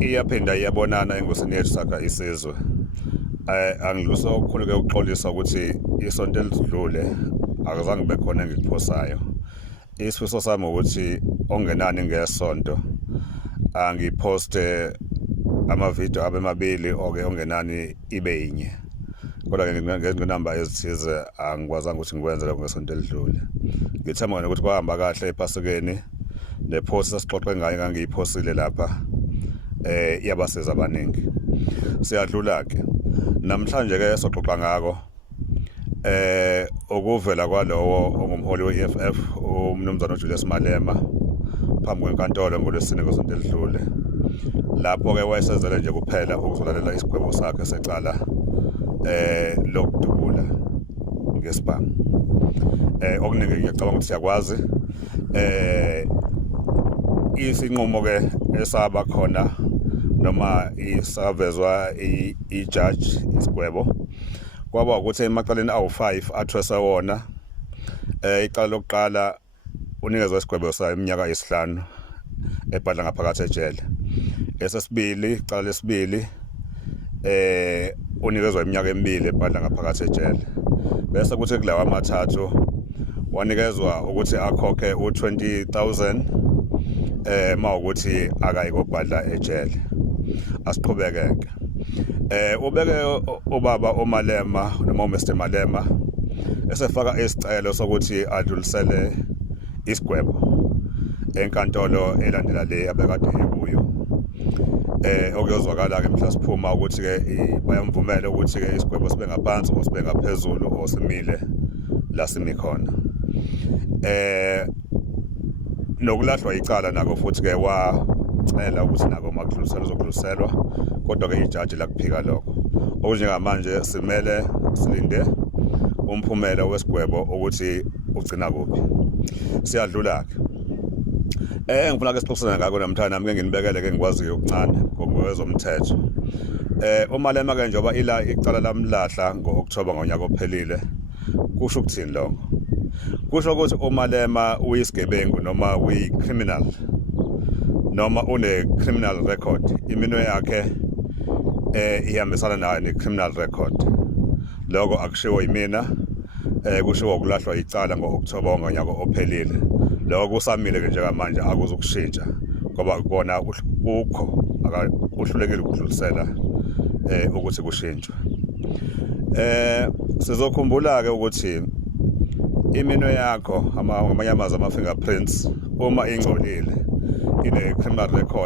iyaphinda iyabonana engosini yethu sakha isizwe. Angidlulisa okukhulu-ke ukuxolisa ukuthi isonto elidlule akazange kube khona engikuphosayo. Isifiso sami ukuthi ongenani ngesonto angiphoste amavidiyo abe mabili oke ongenani ibe yinye. Kodwa-ke ngezinamba ezithize angikwazanga ukuthi ngikwenze lokho ngesonto elidlule. Ngithemba ukuthi kwahamba kahle ePhasikeni, nephosi sasixoxe ngayo engangiyiphosile lapha iyabasiza abaningi. Siyadlula-ke namhlanje-ke soxoxa ngako ukuvela kwalowo ongumholi we-EFF umnumzana uJulius Malema phambi kwenkantolo ngoLwesine ngesonto elidlule, lapho-ke wayesezele nje kuphela ukuzolalela isigwebo sakhe secala lokudubula ngesibhamu. Okuningi ngiyacabanga ukuthi siyakwazi isinqumo-ke esaba khona noma isavezwa i-judge isigwebo kwaba ukuthi emacaleni awu-5 athwesa wona. Icala lokuqala unikezwe isigwebo sayo iminyaka esi5 ebhadla ngaphakathi ejele. Esesibili, icala lesibili unikezwe iminyaka 2 ebhadla ngaphakathi ejele. Bese kuthi kulawa amathathu wanikezwa ukuthi akhokhe u20,000 mawukuthi akayikobhadla ejele. Asiqhubeke-ke. Ubeke ubaba uMalema noma uMr Malema esefaka isicelo sokuthi adlulisele isigwebo enkantolo elandela le abekade ekuyo. Okuyozwakala-ke mhla siphuma ukuthi-ke bayamvumela ukuthi-ke isigwebo sibe ngaphansi or sibe ngaphezulu or simile la simi khona. Nokulahlwa icala nako futhi-ke wacela ukuthi nako makudluliselwa uzokudluliselwa, kodwa-ke ijaji lakuphika lokho. Okunjengamanje simele silinde umphumela wesigwebo ukuthi ugcina kuphi. Siyadlula-ke. Engifuna-ke sixoxisane ngako namhlanje nami nginibekele-ke ngikwaziyo okuncane ngokwezomthetho. uMalema-ke njengoba ila icala lamlahla ngo-October ngonyaka ophelile, kusho ukuthini lokho? Kusho ukuthi uMalema uyisigebengu noma uyi-criminal noma une-criminal record. Iminwe yakhe ihambisana nayo ne-criminal record. Lokho akushiwo yimina, kushiwo ukulahlwa icala ngo-October ngonyaka ophelile. Lokho kusamile-ke njengamanje akuzukushintsha ngoba kona kukho akuhlulekile ukudlulisela ukuthi kushintshwe. Sizokhumbula-ke ukuthi iminwe yakho ngamanye amazwi ama-fingerprints uma ingcolile ine-criminal record